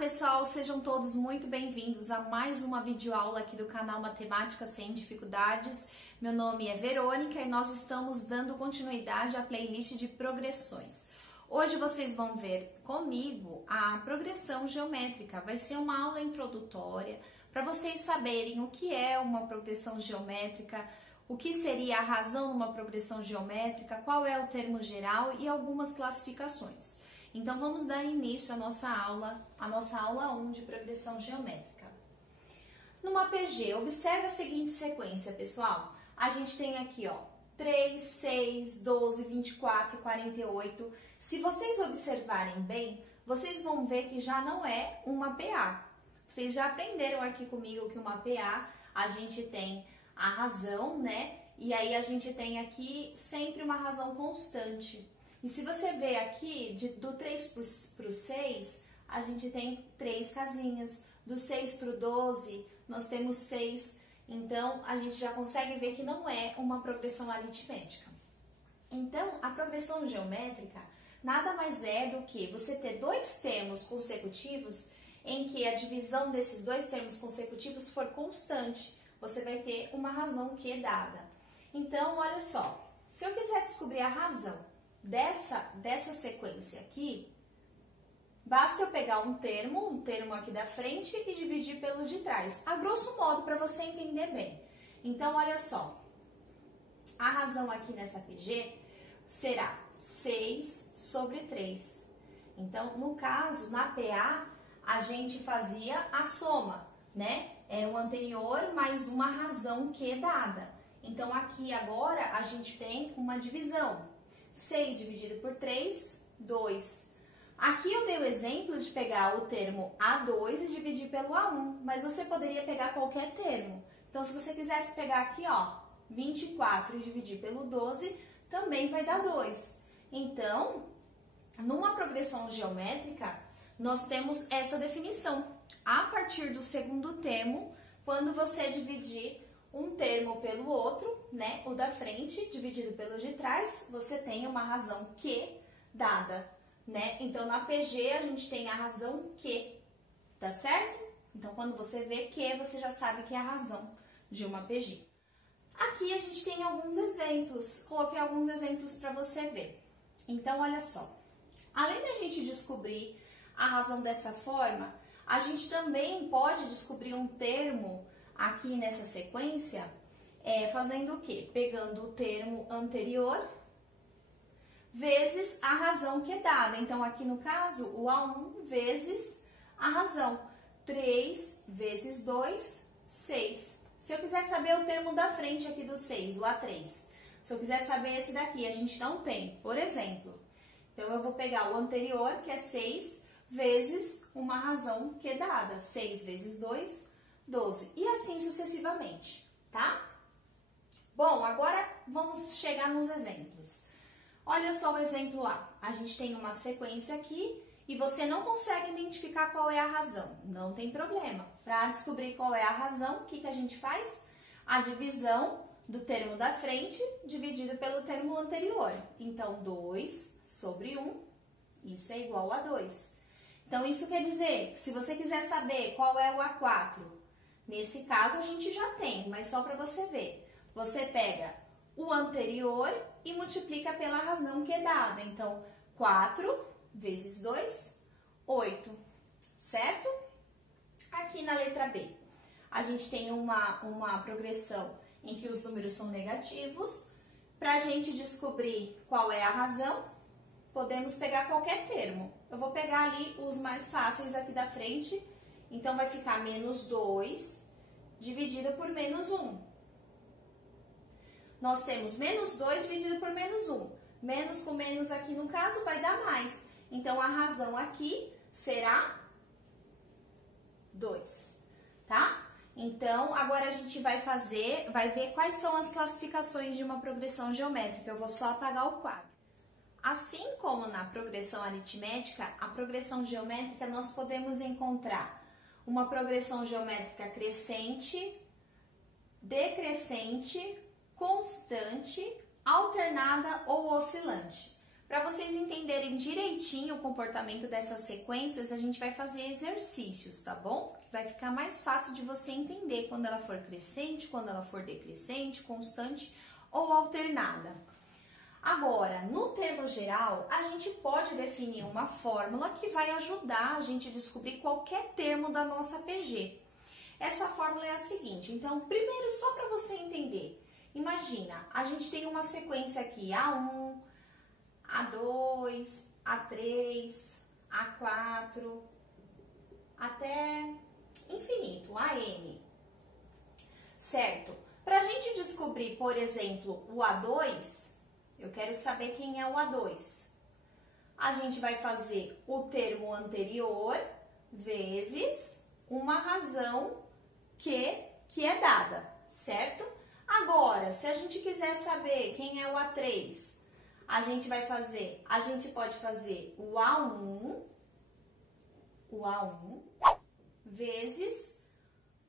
pessoal, sejam todos muito bem-vindos a mais uma videoaula aqui do canal Matemática Sem Dificuldades. Meu nome é Verônica e nós estamos dando continuidade à playlist de progressões. Hoje vocês vão ver comigo a progressão geométrica. Vai ser uma aula introdutória para vocês saberem o que é uma progressão geométrica, o que seria a razão numa progressão geométrica, qual é o termo geral e algumas classificações. Então, vamos dar início à nossa aula 1 de progressão geométrica. Numa PG, observe a seguinte sequência, pessoal. A gente tem aqui, ó, 3, 6, 12, 24, 48. Se vocês observarem bem, vocês vão ver que já não é uma PA. Vocês já aprenderam aqui comigo que uma PA, a gente tem a razão, né? E aí a gente tem aqui sempre uma razão constante. E se você ver aqui, do 3 para o 6, a gente tem 3 casinhas. Do 6 para o 12, nós temos 6. Então, a gente já consegue ver que não é uma progressão aritmética. Então, a progressão geométrica nada mais é do que você ter dois termos consecutivos em que a divisão desses dois termos consecutivos for constante. Você vai ter uma razão Q dada. Então, olha só, se eu quiser descobrir a razão dessa sequência aqui, basta eu pegar um termo aqui da frente e dividir pelo de trás, a grosso modo, para você entender bem. Então, olha só, a razão aqui nessa PG será 6 sobre 3. Então, no caso, na PA, a gente fazia a soma, né? Era o anterior mais uma razão Q dada. Então, aqui agora, a gente tem uma divisão. 6 dividido por 3, 2. Aqui eu dei o exemplo de pegar o termo A2 e dividir pelo A1, mas você poderia pegar qualquer termo. Então, se você quisesse pegar aqui, ó, 24 e dividir pelo 12, também vai dar 2. Então, numa progressão geométrica, nós temos essa definição. A partir do segundo termo, quando você dividir um termo pelo outro, né, o da frente dividido pelo de trás, você tem uma razão Q dada, né? Então, na PG, a gente tem a razão Q, tá certo? Então, quando você vê Q, você já sabe que é a razão de uma PG. Aqui a gente tem alguns exemplos, coloquei alguns exemplos para você ver. Então, olha só, além da gente descobrir a razão dessa forma, a gente também pode descobrir um termo aqui nessa sequência, fazendo o quê? Pegando o termo anterior vezes a razão que é dada. Então, aqui no caso, o A1 vezes a razão. 3 vezes 2, 6. Se eu quiser saber o termo da frente aqui do 6, o A3, se eu quiser saber esse daqui, a gente não tem, por exemplo. Então, eu vou pegar o anterior, que é 6, vezes uma razão que é dada. 6 vezes 2, 12. E assim sucessivamente, tá? Bom, agora vamos chegar nos exemplos. Olha só o exemplo A. A gente tem uma sequência aqui e você não consegue identificar qual é a razão. Não tem problema. Para descobrir qual é a razão, o que a gente faz? A divisão do termo da frente dividido pelo termo anterior. Então, 2 sobre 1, isso é igual a 2. Então, isso quer dizer que se você quiser saber qual é o A4, nesse caso a gente já tem, mas só para você ver. Você pega o anterior e multiplica pela razão que é dada. Então, 4 vezes 2, 8, certo? Aqui na letra B, a gente tem uma progressão em que os números são negativos. Para a gente descobrir qual é a razão, podemos pegar qualquer termo. Eu vou pegar ali os mais fáceis aqui da frente. Então, vai ficar menos 2 dividido por menos 1. Nós temos menos 2 dividido por menos 1. Menos com menos aqui, no caso, vai dar mais. Então, a razão aqui será 2, tá? Então, agora a gente vai ver quais são as classificações de uma progressão geométrica. Eu vou só apagar o quadro. Assim como na progressão aritmética, a progressão geométrica nós podemos encontrar uma progressão geométrica crescente, decrescente, constante, alternada ou oscilante. Para vocês entenderem direitinho o comportamento dessas sequências, a gente vai fazer exercícios, tá bom? Vai ficar mais fácil de você entender quando ela for crescente, quando ela for decrescente, constante ou alternada. Agora, no termo geral, a gente pode definir uma fórmula que vai ajudar a gente a descobrir qualquer termo da nossa PG. Essa fórmula é a seguinte, então, primeiro, só para você entender, imagina, a gente tem uma sequência aqui, A1, A2, A3, A4, até infinito, AN, certo? Para a gente descobrir, por exemplo, o A2, eu quero saber quem é o A2. A gente vai fazer o termo anterior vezes uma razão que é dada, certo? Agora, se a gente quiser saber quem é o A3, a gente pode fazer o A1 vezes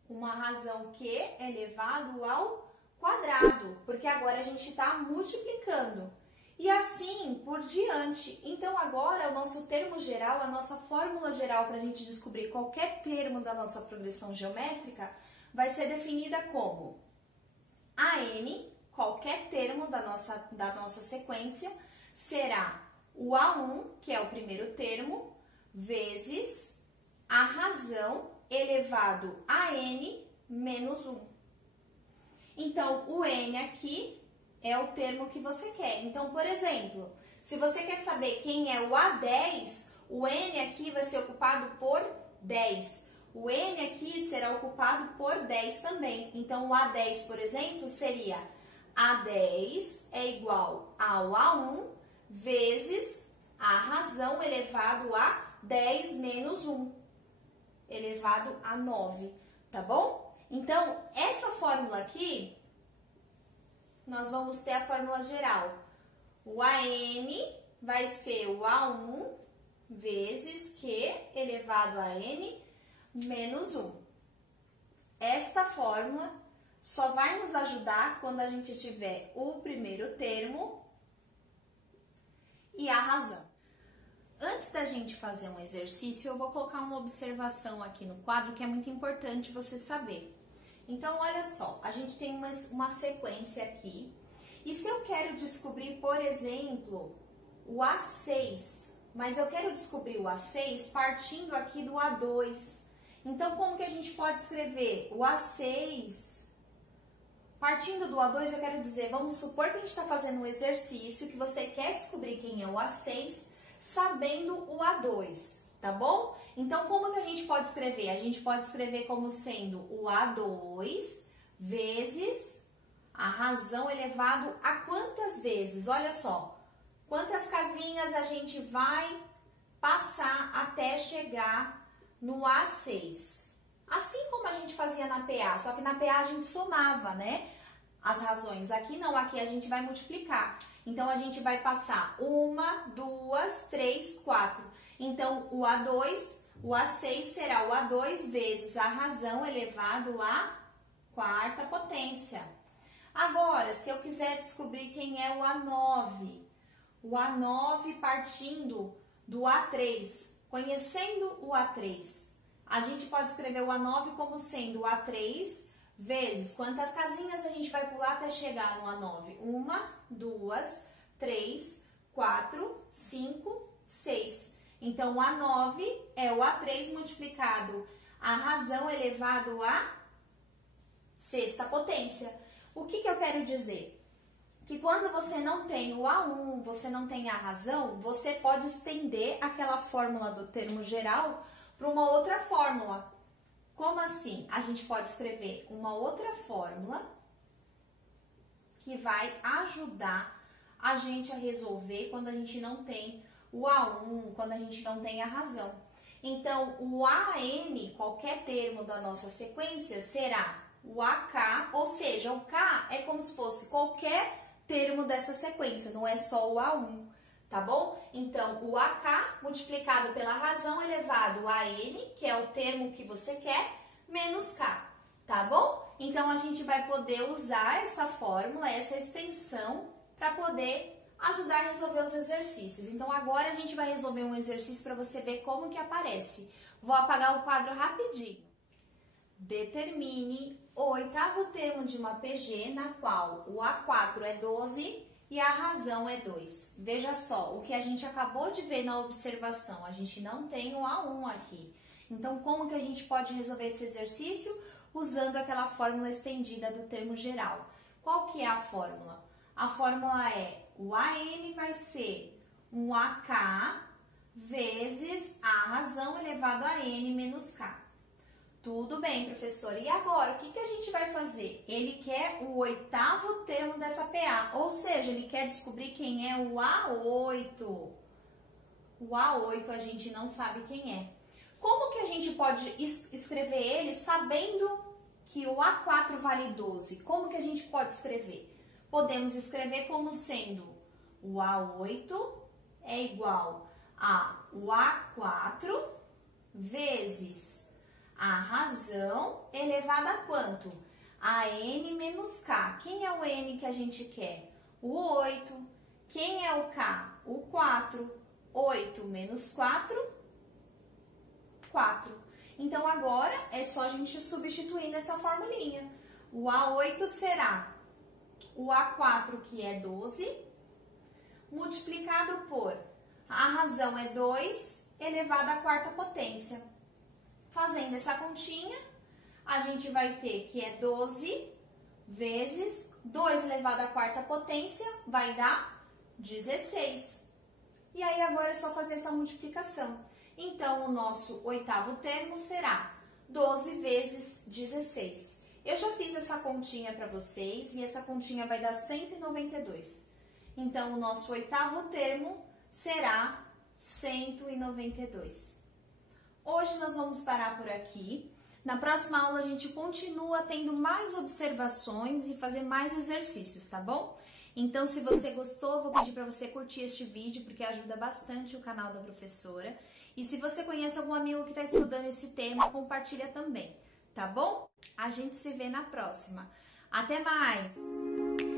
uma razão Q elevado ao quadrado, porque agora a gente está multiplicando. E assim por diante. Então agora o nosso termo geral, a nossa fórmula geral para a gente descobrir qualquer termo da nossa progressão geométrica vai ser definida como AN, qualquer termo da nossa sequência, será o A1, que é o primeiro termo, vezes a razão elevado a N menos 1. Então, o N aqui é o termo que você quer. Então, por exemplo, se você quer saber quem é o A10, o N aqui vai ser ocupado por 10. O N aqui será ocupado por 10 também. Então, o A10, por exemplo, seria A10 é igual ao A1 vezes a razão elevado a 10 menos 1, elevado a 9, tá bom? Então, essa fórmula aqui, nós vamos ter a fórmula geral. O AN vai ser o A1 vezes Q elevado a N menos 1. Esta fórmula só vai nos ajudar quando a gente tiver o primeiro termo e a razão. Antes da gente fazer um exercício, eu vou colocar uma observação aqui no quadro que é muito importante você saber. Então, olha só, a gente tem uma sequência aqui, e se eu quero descobrir, por exemplo, o A6, mas eu quero descobrir o A6 partindo aqui do A2. Então, como que a gente pode escrever o A6? Partindo do A2, eu quero dizer, vamos supor que a gente está fazendo um exercício que você quer descobrir quem é o A6, sabendo o A2, tá bom? Então, como que a gente pode escrever? A gente pode escrever como sendo o A2 vezes a razão elevado a quantas vezes? Olha só, quantas casinhas a gente vai passar até chegar no A6. Assim como a gente fazia na PA, só que na PA a gente somava, né? As razões. Aqui não, aqui a gente vai multiplicar. Então, a gente vai passar 1, 2, 3, 4. Então, o A6 será o A2 vezes a razão elevado à quarta potência. Agora, se eu quiser descobrir quem é o A9 partindo do A3, conhecendo o A3, a gente pode escrever o A9 como sendo o A3 vezes quantas casinhas a gente vai pular até chegar no A9? 1, 2, 3, 4, 5, 6. Então, o A9 é o A3 multiplicado a razão elevado à sexta potência. O que eu quero dizer? Que quando você não tem o A1, você não tem a razão, você pode estender aquela fórmula do termo geral para uma outra fórmula. Como assim? A gente pode escrever uma outra fórmula que vai ajudar a gente a resolver quando a gente não tem o A1, quando a gente não tem a razão. Então, o AN, qualquer termo da nossa sequência, será o AK, ou seja, o K é como se fosse qualquer termo dessa sequência, não é só o A1, tá bom? Então, o AK multiplicado pela razão elevado a N, que é o termo que você quer, menos K, tá bom? Então, a gente vai poder usar essa fórmula, essa extensão, para poder ajudar a resolver os exercícios. Então agora a gente vai resolver um exercício para você ver como que aparece. Vou apagar o quadro rapidinho. Determine o oitavo termo de uma PG na qual o A4 é 12 e a razão é 2. Veja só, o que a gente acabou de ver na observação, a gente não tem o A1 aqui. Então, como que a gente pode resolver esse exercício? Usando aquela fórmula estendida do termo geral. Qual que é a fórmula? A fórmula é o AN vai ser um AK vezes a razão elevado a N menos K. Tudo bem, professora. E agora, o que a gente vai fazer? Ele quer o oitavo termo dessa PA, ou seja, ele quer descobrir quem é o A8. O A8 a gente não sabe quem é. Como que a gente pode escrever ele sabendo que o A4 vale 12? Como que a gente pode escrever? Podemos escrever como sendo o A8 é igual a o A4 vezes a razão elevada a quanto? A N menos K. Quem é o N que a gente quer? O 8. Quem é o K? O 4. 8 menos 4, 4. Então, agora é só a gente substituir nessa formulinha. O A8 será o A4, que é 12, multiplicado por a razão é 2, elevado à quarta potência. Fazendo essa continha, a gente vai ter que é 12 vezes 2 elevado à quarta potência, vai dar 16. E aí, agora é só fazer essa multiplicação. Então, o nosso oitavo termo será 12 vezes 16. Eu já fiz essa continha para vocês e essa continha vai dar 192. Então, o nosso oitavo termo será 192. Hoje nós vamos parar por aqui. Na próxima aula a gente continua tendo mais observações e fazer mais exercícios, tá bom? Então, se você gostou, eu vou pedir para você curtir este vídeo, porque ajuda bastante o canal da professora. E se você conhece algum amigo que está estudando esse tema, compartilha também, tá bom? A gente se vê na próxima. Até mais!